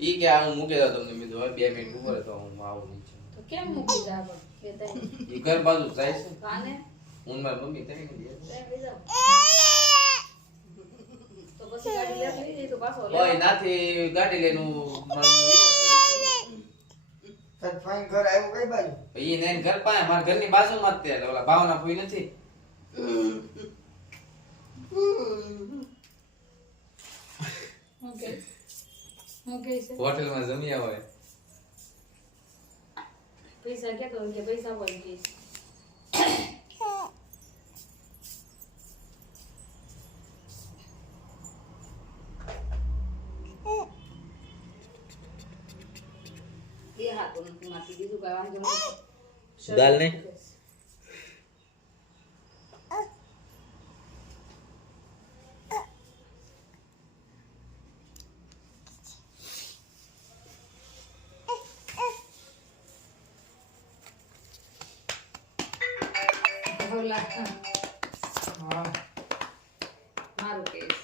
ઈ કે હું મૂકી દઉં તમને મેં 2 મિનિટ ઉપર તો હું આવું નીચે તો કેમ મૂકી જા કે તઈ ઈ ઘર બાજુ જાય છે કાને હું મારી મમ્મી તઈ ને દે તો પછી ગાડી લઈ લઈ તો પાછો ઓય નાથી ગાડી લઈને તત ફાઈન ઘર આવ્યો કઈ બાજુ ઈ ને ઘર પાસે મારા ઘરની બાજુમાં જ તે ઓલા ભાવના ફૂઈ નથી ઓકે ઓકે છે હોટેલમાં જમ્યા હોય પૈસા કે તો કે પૈસા હોય કે એ હા તો માટી બીજું કઈ વાંધો નથી દાલ ને હોલા મારું કેસ